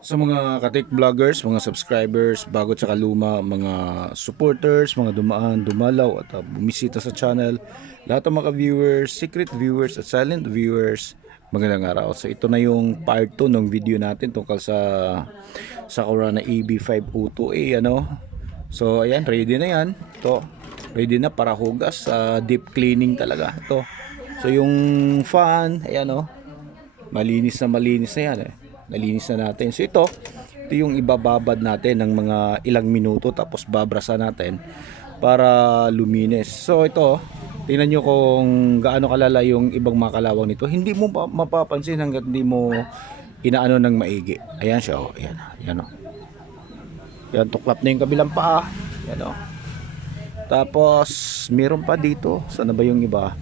Sa mga katik vloggers, mga subscribers, bago at saka luma, mga supporters, mga dumaan, dumalaw at bumisita sa channel, lahat ng mga viewers, secret viewers at silent viewers, magandang araw. So ito na yung part 2 ng video natin tungkol sa Sakura na EB502A ano. So ayan, ready na yan. Ito, ready na para hugas, deep cleaning talaga ito. So yung fan, ayan oh, malinis na yan eh. Nalinis na natin. So ito yung ibababad natin ng mga ilang minuto tapos babrasa natin para luminis. So ito, tingnan nyo kung gaano kalala yung ibang mga kalawang nito. Hindi mo mapapansin hanggat hindi mo inaano ng maigi. Ayan siya oh. Ayan, ayan oh. Yan, tuklap na yung kabilang paa. Ayan oh. Tapos meron pa dito. Sana ba yung iba?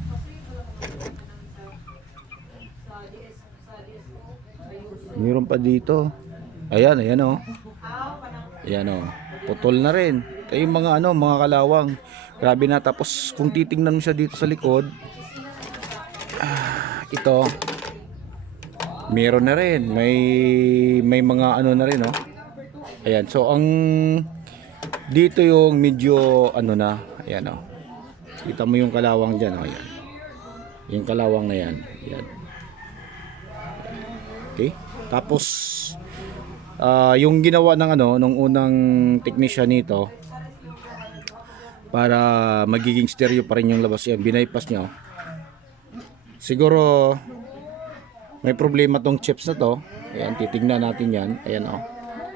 Meron pa dito. Ayan, ayan oh. Ayan oh. Putol na rin. Kaya yung mga ano, mga kalawang. Grabe na. Tapos kung titingnan mo siya dito sa likod, ito, meron na rin. May mga ano na rin oh. Ayan. So ang dito yung medyo ano na. Ayan oh. Kita mo yung kalawang dyan oh. Ayan. Yung kalawang na yan. Ayan. Okay. Tapos yung ginawa ng ano nung unang technician nito para magiging stereo pa rin yung labas yan, binaypass niya. Siguro may problema tong chips na to. Ayan, titingnan natin yan. Ayan oh.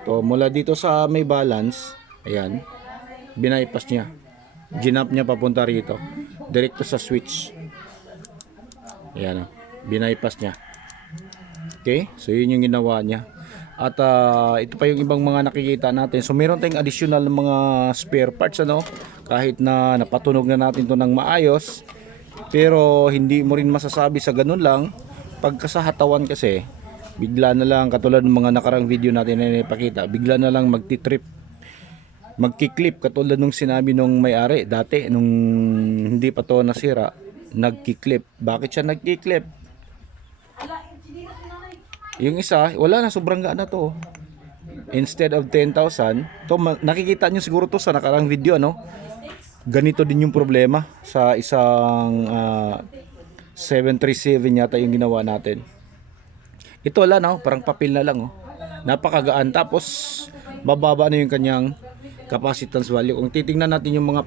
To mula dito sa may balance, ayan, binaypass niya. Ginap niya papunta rito. Direkto sa switch. Ayan oh. Binaypass niya. Okay, so yun yung ginawa niya. At ito pa yung ibang mga nakikita natin. So meron tayong additional mga spare parts ano, kahit na napatunog na natin to ng maayos, pero hindi mo rin masasabi sa ganun lang. Pagkasahatawan kasi, bigla na lang, katulad ng mga nakarang video natin na ipakita, bigla na lang magtitrip, magkiklip, katulad nung sinabi nung may-ari dati nung hindi pa to nasira, nagkiklip. Bakit siya nagkiklip? Yung isa, wala na, sobrang gaan na to. Instead of 10,000, to nakikita nyo siguro to sa nakarang video ano. Ganito din yung problema sa isang 737 yata yung ginawa natin. Ito wala no, parang papel na lang oh. Napakagaan, tapos bababa na yung kanyang capacitance value. Kung titingnan natin yung mga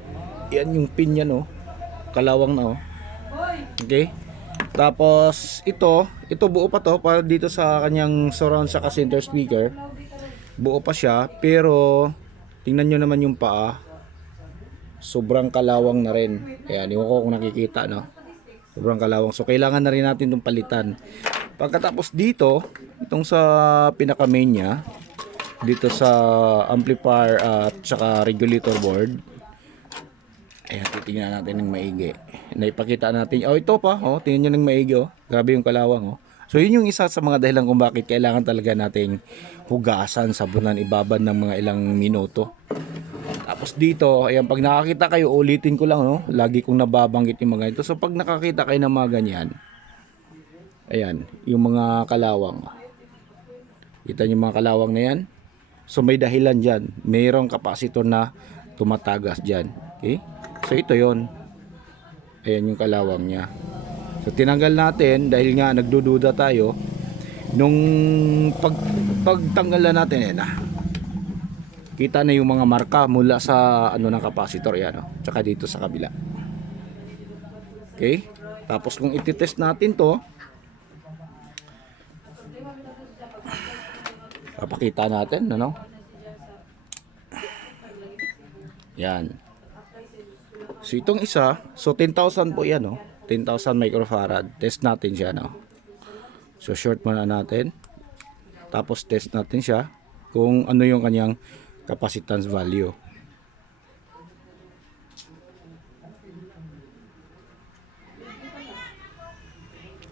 yan, yung pin yan oh, kalawang na oh. Okay. Tapos ito buo pa to para dito sa kanyang surround sa center speaker. Buo pa siya, pero tingnan nyo naman yung paa. Sobrang kalawang na rin. Ayan, yung ko kung nakikita no. Sobrang kalawang. So kailangan na rin natin itong palitan. Pagkatapos dito, itong sa pinaka main niya, dito sa amplifier at saka regulator board. Ayan, titingnan natin ng maigi. Naipakita natin. Oh, ito pa. Oh, tingnan nyo ng maigi. Oh. Grabe yung kalawang. Oh. So, yun yung isa sa mga dahilan kung bakit kailangan talaga nating hugasan, sabunan, ibabad ng mga ilang minuto. Tapos dito, ayan, pag nakakita kayo, ulitin ko lang, no? Lagi kong nababanggit yung mga ito. So, pag nakakita kayo ng mga ganyan, ayan, yung mga kalawang. Kita nyo yung mga kalawang na yan? So, may dahilan dyan. Mayroong kapasitor na tumatagas dyan. Okay? So ito yon. Ayan yung kalawang niya. So tinanggal natin dahil nga nagdududa tayo nung pagtanggal na natin ayan na. Kita na yung mga marka mula sa ano ng capacitor yan oh. Tsaka dito sa kabila. Okay? Tapos kung iti-test natin to, papakita natin ano. Yan. So itong isa, so 10,000 po yan oh. 10,000 microfarad. Test natin siya no. So short muna natin. Tapos test natin siya kung ano yung kanyang capacitance value.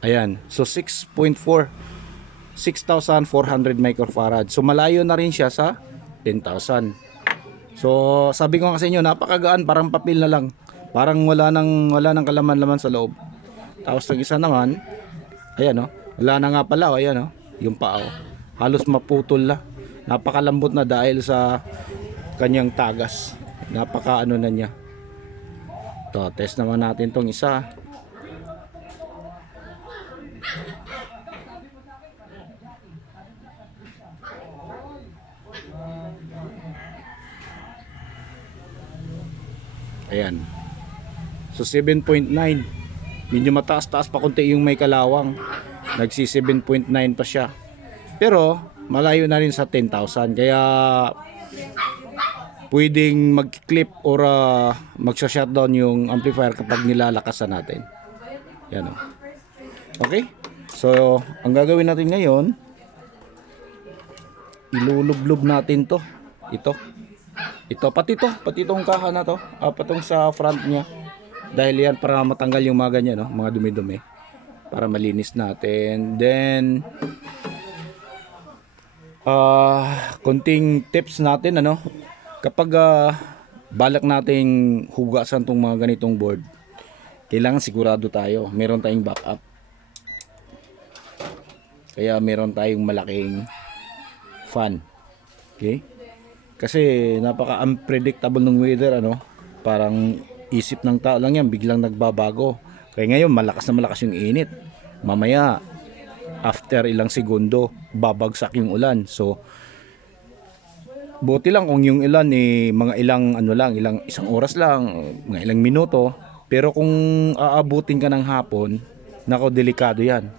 Ayan. So 6.4, 6,400 microfarad. So malayo na rin siya sa 10,000. So sabi ko kasi inyo, napakagaan, parang papel na lang. Parang wala nang kalaman-laman sa loob. Tapos yung isa naman, ayan oh, wala na nga pala oh, ayan oh, yung paa oh. Halos maputol na. Napakalambot na dahil sa kanyang tagas. Napaka ano na niya. To, test naman natin tong isa. Ayan. So 7.9. Medyo mataas-taas pa konti yung may kalawang. Nagsi 7.9 pa siya. Pero malayo na rin sa 10,000. Kaya pwedeng mag-clip or magsa-shutdown yung amplifier kapag nilalakasan natin. Yan o. Okay? So, ang gagawin natin ngayon, ilulublob natin to. Ito, pati itong kaha na to, patong sa front niya. Dahil yan para matanggal yung mga ganyan, no? Mga dumi-dumi. Para malinis natin. Then, konting tips natin, ano? Kapag balak nating hugasan tong mga ganitong board, kailangan sigurado tayo. Meron tayong backup. Kaya meron tayong malaking fan. Okay? Kasi napaka-unpredictable ng weather, ano? Parang isip ng tao lang yan, biglang nagbabago. Kaya ngayon, malakas na malakas yung init. Mamaya, after ilang segundo, babagsak yung ulan. So, buti lang kung yung ulan mga ilang isang oras lang, mga ilang minuto. Pero kung aabutin ka ng hapon, nako, delikado yan.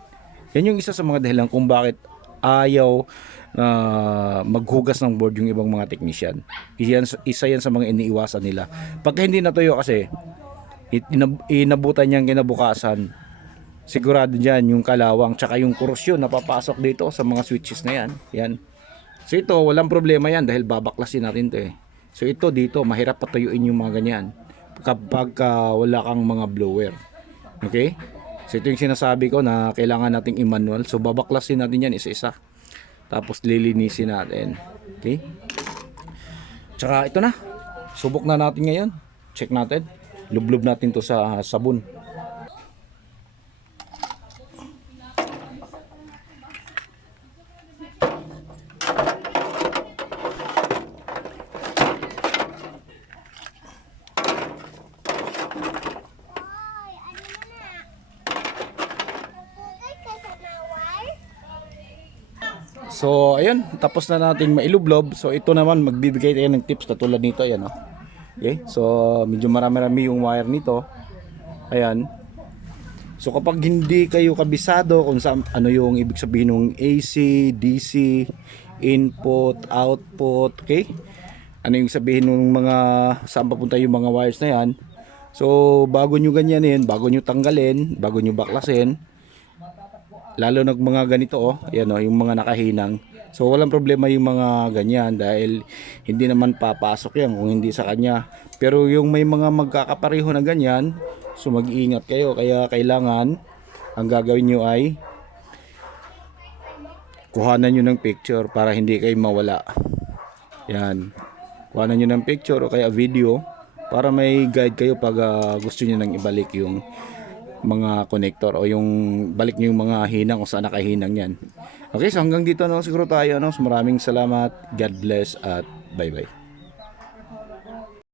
Yan yung isa sa mga dahilan kung bakit ayaw maghugas ng board yung ibang mga technician. Isa yan sa mga iniiwasan nila. Pagka hindi natuyo kasi, inabutan niyang kinabukasan, sigurado dyan yung kalawang tsaka yung korosyon na papasok dito sa mga switches na yan. Yan. So ito, walang problema yan dahil babaklasin natin to eh. So ito dito, mahirap patuyuin yung mga ganyan kapag wala kang mga blower. Okay? So ito yung sinasabi ko na kailangan nating i-manual. So babaklasin natin yan isa-isa. Tapos lilinisin natin. Okay? Tsaka ito na. Subok na natin ngayon. Check natin. Lublob natin to sa sabon. So ayun, tapos na nating mailublob. So ito naman, magbibigay tayo ng tips katulad nito. Ayan, oh. Okay, so medyo marami-rami yung wire nito. Ayan. So kapag hindi kayo kabisado kung ano yung ibig sabihin ng AC, DC, input, output, okay? Ano yung sabihin ng mga saan papunta yung mga wires na yan. So bago nyo ganyanin, bago nyo tanggalin, bago nyo baklasin, lalo ng mga ganito, oh, ayan, oh, yung mga nakahinang. So walang problema yung mga ganyan dahil hindi naman papasok yan kung hindi sa kanya. Pero yung may mga magkakapareho na ganyan, so mag-iingat kayo. Kaya kailangan ang gagawin nyo ay kuhanan nyo ng picture para hindi kayo mawala. Yan, kuhanan nyo ng picture o kaya video para may guide kayo pag gusto nyo nang ibalik yung mga connector o yung balik nyo yung mga hinang kung saan nakahinang yan. Okay, so hanggang dito na siguro tayo, no? So maraming salamat, God bless at bye bye.